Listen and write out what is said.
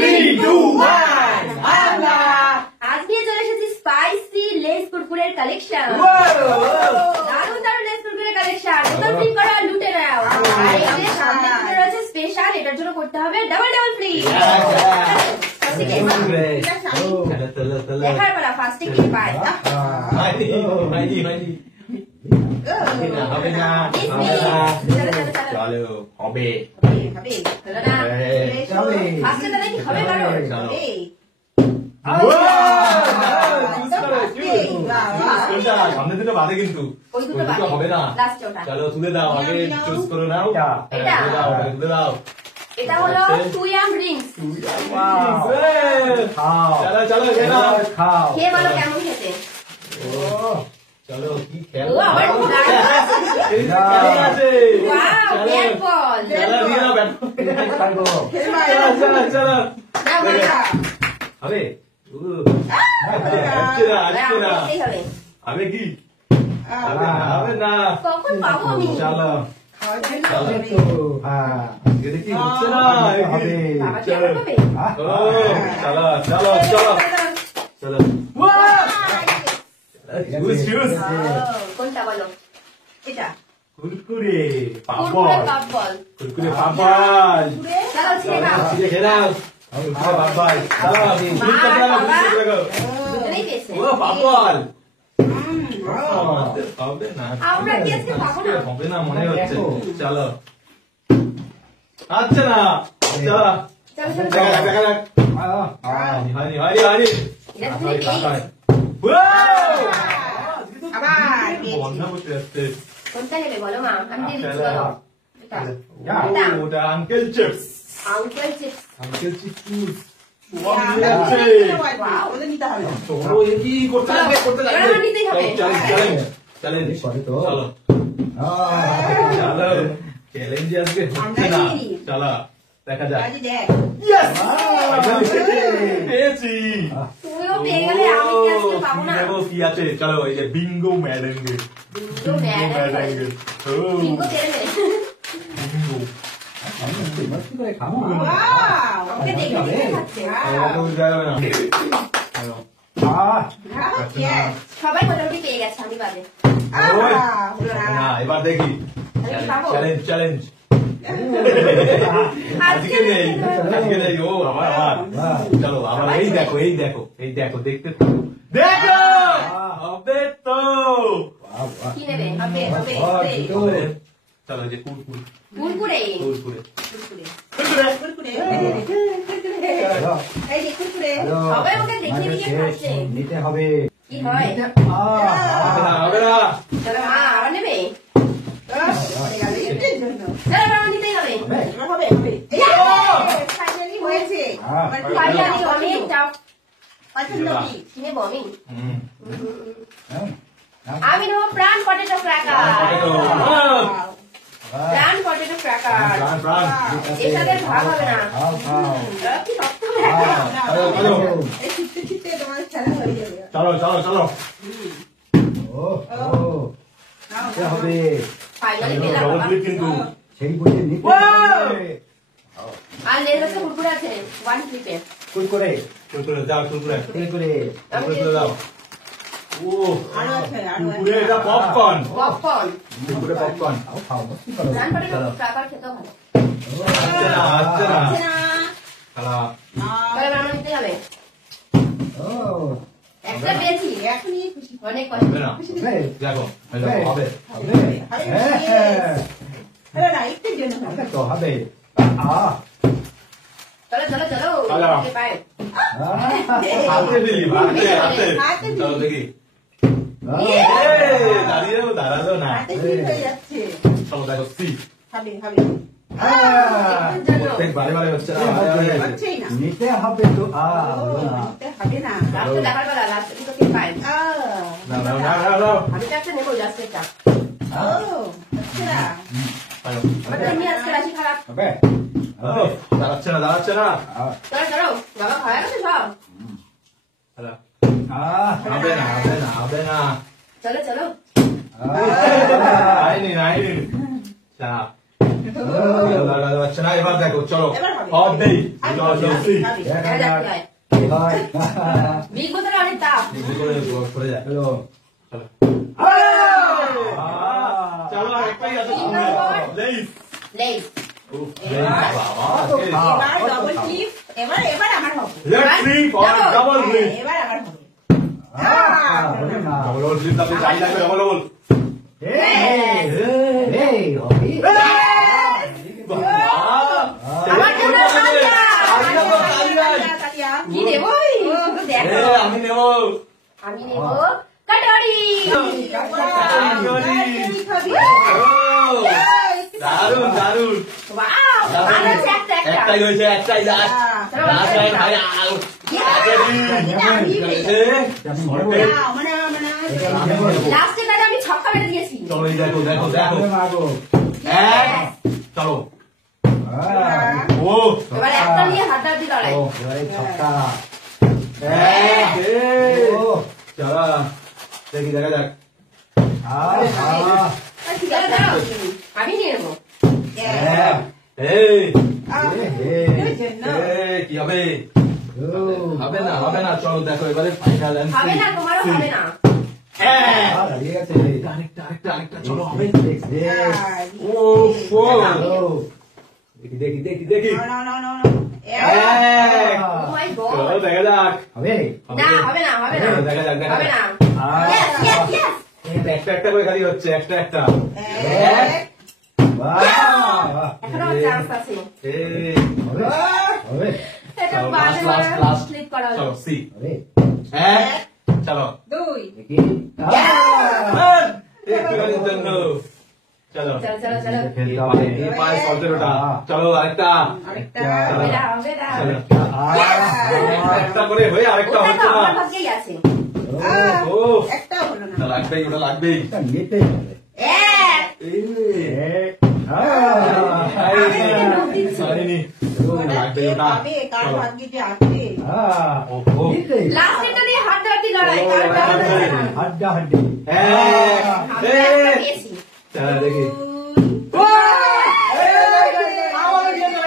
3, 2, 1 আমরা আজকে চলে এসেছি স্পাইসি লেস কুরকুরের কালেকশন। দারুণ দারুণ লেস কুরকুরের কালেকশন। বোতল ফ্লিপ করো আর লুটে নাও। আর এই যে সামনে দুটো রয়েছে স্পেশাল, এটার জন্য করতে হবে ডাবল ফ্রি। দেখার বেলা ফার্স্টে কি পায়। হবে না চলো হবে আজকে তাহলে কি হবে কারো সামনে দুটো বাদে কিন্তু হবে না। চলো তুলে দাও, আগে চুজ করে নাও। তুলে দাও। এটা হলো 2M রিংস। চলো চলো খাও, খেয়ে বলো কেমন খেতে। চলো কি খেলো হবে হবে কি হবে না কখন পাবো আমি। চলো দেখি হচ্ছে না চলো চলো চলো চলো কোনটা বলো। এটা কুরকুরে কুরকুরে পাপড়। কুরকুরে পাপড় চলো ছেড়ে দাও। ছিঁড়ে খেয়ে নাও। কুরকুরে পাপড় চলো দুটোই পেয়েছে। ও পাপড় হবে না, আমরা কি আজকে পাবো না। হবে না মনে হচ্ছে। চলো আচ্ছা না চলো দেখা যাক হয়নি হয়নি হয়নি এটা তুমি পেয়েছো। বন্ধ করতে আসছে। কোনটা নেবে বলো মা, আমি দিয়ে দিচ্ছি বলো। ওটা uncle chips. Uncle chips. Uncle chips দেখা যাক। পেয়েছি তুমিও পেয়ে গেলে, আমি কি আজকে পাবো না। কি আছে চলো, এই যে বিঙ্গো ম্যাডেঙ্গে। বিঙ্গো তেরে নে। ওকে দেখে দেখে খাচ্ছে। সবাই মোটামুটি পেয়ে গেছে, আমি বাদে। এবার দেখি চ্যালেঞ্জ চ্যালেঞ্জ আজকে নেই আজকে নেই। ও আবার আবার চলো আবার এই দেখো এই দেখো এই দেখো দেখতে থাকো দেখো হবে তো। কি নেবে? হবে হবে হবে। চলো যে কুরকুরে কুরকুরে কুরকুরে কুরকুরে এই যে কুরকুরে সবাই ওকে দেখে দেখে খাচ্ছে। নিতে হবে কি হয়? হবে না চলো মা আবার নেবে। চলো মা নিতেই হবে। হবে হবে ফাইনালি হয়েছে। ফাইনালি অনেক টাফ। পছন্দ কি কি নেবো আমি? হুম আমি নেবো প্রাণ পটেটো ক্র্যাকার। প্রাণ পটেটো ক্র্যাকার। এর সাথে ভাগ হবে না। কি শক্ত এই ছিটতে ছিটতে তোমার খেলা হয়ে যাবে। চলো চলো চলো হবে ফাইনালি পেলাম ডবল বাবা। ক্লিক কিন্তু সেই বুঝে নিতে আর লেজ আছে কুরকুরে আছে 1 ক্লিপে। কুরকুরে কুরকুরে দাও কুরকুরে কুরকুরে কুরকুরে দাও। ও আরো আছে আরো কুরকুরে এটা পপকর্ন পপকর্ন। কুরকুরে পপকর্ন খাও মস্তি করো প্রাণ পটেটো ক্র্যাকার খেতেও ভালো। আচ্ছা না আচ্ছা না না খালা তাহলে রান্না নিতে হবে। ও একটা পেয়েছি, এখনই খুশি অনেক হবে না কষ্ট। দেখো হবে হবে আরে না একটু জন্য হবে তো হবে চলো চলো চলো চলো। ওকে পায়। হাতে দিলি হাতে হাতে চলো দেখি দাঁড়িয়েও দাঁড়ালো না। হাতে কি হয়ে যাচ্ছে। চলো দেখো সি হবে হবে প্রত্যেক বারে বারে হচ্ছে না হচ্ছেই না। নিতে হবে তো নিতে হবে না। লাস্টে দেখার বেলা লাস্টে দুটো কি পায়। না না না না না আমি তো একটা নেবো লাস্টেরটা। ও আচ্ছা আমার তো এমনি আজকে রাশি খারাপ। হবে দাঁড়াচ্ছে না দাঁড়াচ্ছে না চলো চলো বাবা খাওয়া গেছে সব। হবে না হবে না হবে না চলো চলো আইনি আইনি চাপ লাগা যাচ্ছে না, এবার দেখো চলো এবার হবে। হবে চলো চলো সি দেখা যাক কি হয়। বিগ বোতলে অনেক তাপ। নিজে করে সরে যায় চলো চলো একটাই আছে সামনে লেইস লেইস। বাবা এবার ডবল ক্লিপ, এবার আমার হবে। লেটস সি ফর ডাবল হ্যাঁ, রিপ এবার আমার হবে। ডাবল রিপ তাতে চাই লাগবে ডাবল ডাবল আমার জন্য ঠান্ডা। তালিয়া। কি নেব? দেখো আমি নেব আমি নেব কাটরি। তুমি খাবি? দারুন দারুন ওয়াও, আর আছে একটা একটা। একটাই হয়েছে একটাই লাস্ট চলো, লাস্ট চলো, লাইন চলো। ভাই আউ লাস্টে তাহলে আমি ছক্কা মেরে দিয়েছি। চলো এই দেখো দেখো দেখো এক চলো ও এবার একটা নিয়ে হাড্ডাহাড্ডি লড়াই। এক চলো দেখি দেখা যাক ঠিক আছে, দাঁড়াও। আমি নিয়ে নেবো। এই জন্য কি হবে হবে না চলো দেখো এবারে ফাইনাল হবে না, তোমারও হবে না। আরেকটা চলো হবে ও দেখি No. Oh my God. চলো দেখা যাক না, হবে না, হবে না। দেখা যাক দেখা হবে যাক না। Yes, yes, yes. একটা করে খালি হচ্ছে একটা এখনো চান্স আছে। এই এটা চলো, বাজে last, মারা last. slip করা হলো। চলো সি চলো একটুখানির জন্য চলো চলো, চলো, চলো। এই পায়ে সতেরোটা চলো আরেকটা হবে না, হবে না। চলো একটা করে হয়ে আরেকটা ওটা তো হচ্ছে না আমার ভাগ্যেই আছে। ও একটাও হলো না। ওটা লাগবেই ওটা লাগবেই এক। পারিনি লাগবেই ওটা পাবে, কার ভাগ্যে যে আছে। লাস্টেরটা দিয়ে হাড্ডাহাড্ডি লড়াই। কারণ হাড্ডা হাড্ডি এক আমি একটা পেয়েছি। চলো দেখি